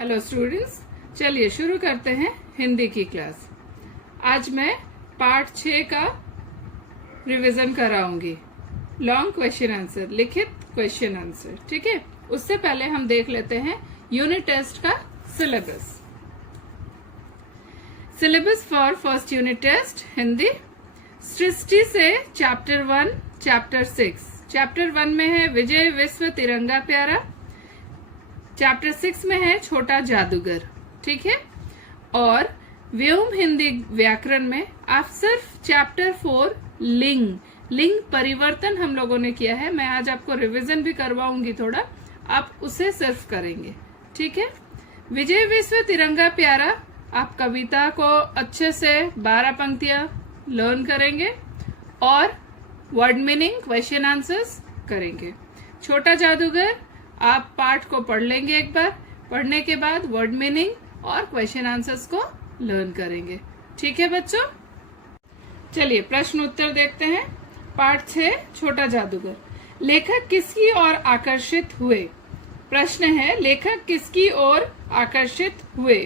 Hello students, चलिए शुरू करते हैं हिंदी की क्लास। आज मैं पार्ट 6 का रिवीजन कराऊंगी। लॉन्ग क्वेश्चन आंसर, लिखित क्वेश्चन आंसर। ठीक है, उससे पहले हम देख लेते हैं यूनिट टेस्ट का syllabus. Syllabus for first unit test Hindi, Srishti से चैप्टर 1 चैप्टर 6। चैप्टर 1 में है विजय विश्व तिरंगा प्यारा, चैप्टर 6 में है छोटा जादूगर। ठीक है, और व्योम हिंदी व्याकरण में आप सिर्फ चैप्टर 4 लिंग परिवर्तन हम लोगों ने किया है। मैं आज आपको रिवीजन भी करवाऊंगी थोड़ा, आप उसे सिर्फ करेंगे। ठीक है, विजय विश्व तिरंगा प्यारा आप कविता को अच्छे से 12 पंक्तियां लर्न करेंगे और वर्ड मीनिंग क्वेश्चन आंसर्स करेंगे। छोटा जादूगर आप पाठ को पढ़ लेंगे एक बार, पढ़ने के बाद वर्ड मीनिंग और क्वेश्चन आंसर्स को लर्न करेंगे। ठीक है बच्चों, चलिए प्रश्न उत्तर देखते हैं। पाठ 6 छोटा जादूगर, लेखक किसकी ओर आकर्षित हुए? प्रश्न है, लेखक किसकी ओर आकर्षित हुए?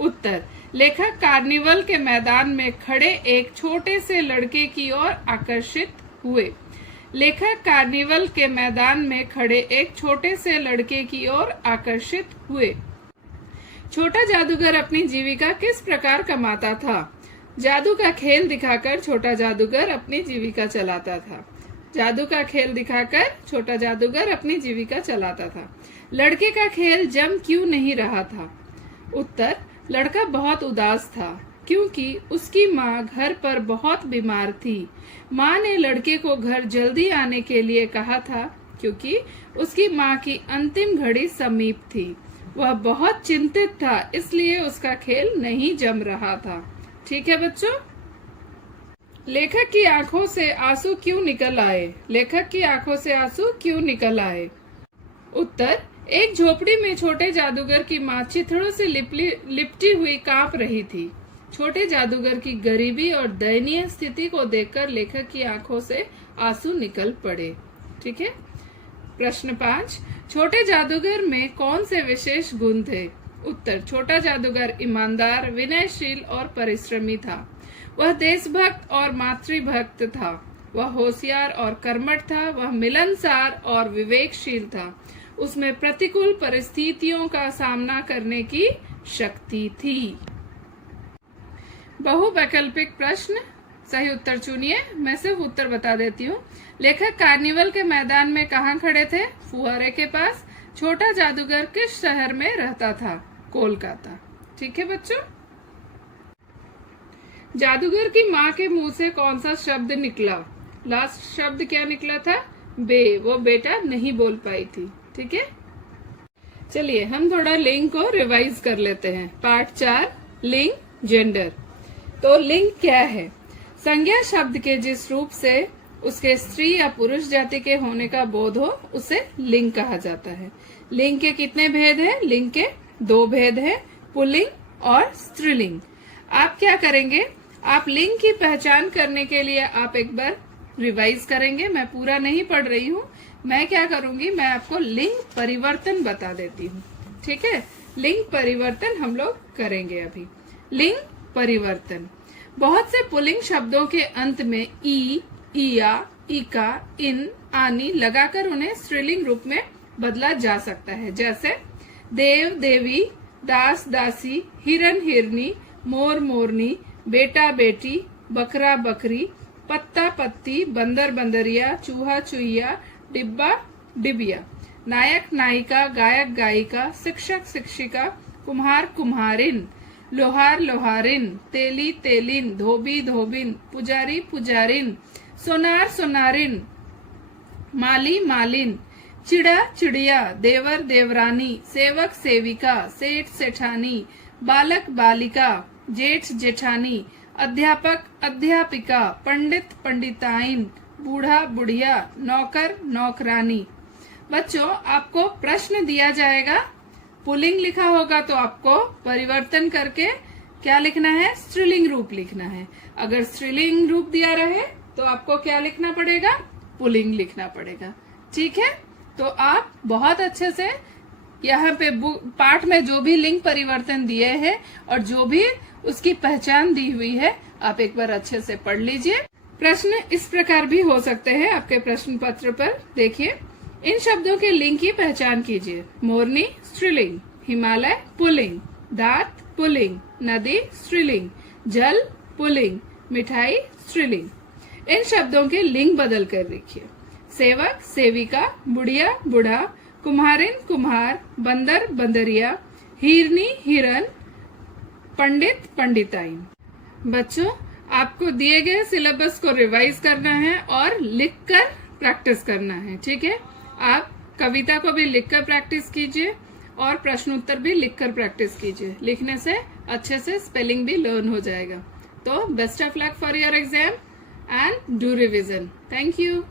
उत्तर, लेखक कार्निवल के मैदान में खड़े एक छोटे से लड़के की ओर आकर्षित हुए। लेखक कार्निवल के मैदान में खड़े एक छोटे से लड़के की ओर आकर्षित हुए। छोटा जादूगर अपनी जीविका किस प्रकार कमाता था? जादू का खेल दिखाकर छोटा जादूगर अपनी जीविका चलाता था। जादू का खेल दिखाकर छोटा जादूगर अपनी जीविका चलाता था। लड़के का खेल जम क्यों नहीं रहा था? उत्तर, लड़का बहुत उदास था क्योंकि उसकी माँ घर पर बहुत बीमार थी। माँ ने लड़के को घर जल्दी आने के लिए कहा था क्योंकि उसकी माँ की अंतिम घड़ी समीप थी। वह बहुत चिंतित था, इसलिए उसका खेल नहीं जम रहा था। ठीक है बच्चों, लेखक की आंखों से आंसू क्यों निकल आए? लेखक की आंखों से आंसू क्यों निकल आए? उत्तर, एक झोपड़ी में छोटे जादूगर की माँ चिथड़ों से लिपटी हुई कांप रही थी। छोटे जादूगर की गरीबी और दयनीय स्थिति को देखकर लेखक की आंखों से आंसू निकल पड़े। ठीक है, प्रश्न 5, छोटे जादूगर में कौन से विशेष गुण थे? उत्तर, छोटा जादूगर ईमानदार, विनयशील और परिश्रमी था। वह देशभक्त और मातृभक्त था। वह होशियार और कर्मठ था। वह मिलनसार और विवेकशील था। उसमें प्रतिकूल परिस्थितियों का सामना करने की शक्ति थी। बहुवैकल्पिक प्रश्न, सही उत्तर चुनिए। मैं सिर्फ उत्तर बता देती हूँ। लेखक कार्निवल के मैदान में कहाँ खड़े थे? फुहारे के पास। छोटा जादूगर किस शहर में रहता था? कोलकाता। ठीक है बच्चों, जादूगर की माँ के मुंह से कौन सा शब्द निकला? लास्ट शब्द क्या निकला था? बे। वो बेटा नहीं बोल पाई थी। ठीक है, चलिए हम थोड़ा लिंग को रिवाइज कर लेते हैं। पार्ट 4 लिंग जेंडर। तो लिंग क्या है? संज्ञा शब्द के जिस रूप से उसके स्त्री या पुरुष जाति के होने का बोध हो उसे लिंग कहा जाता है। लिंग के कितने भेद हैं? लिंग के 2 भेद हैं, पुल्लिंग और स्त्रीलिंग। आप क्या करेंगे? आप लिंग की पहचान करने के लिए आप एक बार रिवाइज करेंगे। मैं पूरा नहीं पढ़ रही हूँ, मैं क्या करूंगी, मैं आपको लिंग परिवर्तन बता देती हूँ। ठीक है, लिंग परिवर्तन हम लोग करेंगे अभी। लिंग परिवर्तन, बहुत से पुल्लिंग शब्दों के अंत में ई, इया, इका, इन, आनी लगाकर उन्हें स्त्रीलिंग रूप में बदला जा सकता है। जैसे देव देवी, दास दासी, हिरन हिरनी, मोर मोरनी, बेटा बेटी, बकरा बकरी, पत्ता पत्ती, बंदर बंदरिया, चूहा चुहिया, डिब्बा डिबिया, नायक नायिका, गायक गायिका, शिक्षक शिक्षिका, कुम्हार कुम्हारिन, लोहार लोहारिन, तेली तेलिन, धोबी धोबिन, पुजारी पुजारिन, सोनार सोनारिन, माली मालिन, चिड़ा चिड़िया, देवर देवरानी, सेवक सेविका, सेठ सेठानी, बालक बालिका, जेठ जेठानी, अध्यापक अध्यापिका, पंडित पंडिताइन, बूढ़ा बुढ़िया, नौकर नौकरानी। बच्चों, आपको प्रश्न दिया जाएगा, पुल्लिंग लिखा होगा तो आपको परिवर्तन करके क्या लिखना है? स्त्रीलिंग रूप लिखना है। अगर स्त्रीलिंग रूप दिया रहे तो आपको क्या लिखना पड़ेगा? पुल्लिंग लिखना पड़ेगा। ठीक है, तो आप बहुत अच्छे से यहाँ पे पाठ में जो भी लिंग परिवर्तन दिए हैं और जो भी उसकी पहचान दी हुई है, आप एक बार अच्छे से पढ़ लीजिए। प्रश्न इस प्रकार भी हो सकते हैं आपके प्रश्न पत्र पर। देखिए, इन शब्दों के लिंग की पहचान कीजिए। मोरनी स्त्रीलिंग, हिमालय पुल्लिंग, दांत पुल्लिंग, नदी स्त्रीलिंग, जल पुल्लिंग, मिठाई स्त्रीलिंग। इन शब्दों के लिंग बदल कर लिखिए। सेवक सेविका, बुढ़िया बुढ़ा, कुम्हारिन कुम्हार, बंदर बंदरिया, हिरनी हिरन, पंडित पंडिताइन। बच्चों, आपको दिए गए सिलेबस को रिवाइज करना है और लिखकर प्रैक्टिस करना है, ठीक है। आप कविता को भी लिखकर प्रैक्टिस कीजिए और प्रश्न उत्तर भी लिखकर प्रैक्टिस कीजिए। लिखने से अच्छे से स्पेलिंग भी लर्न हो जाएगा। तो best of luck for your exam and do revision. Thank you.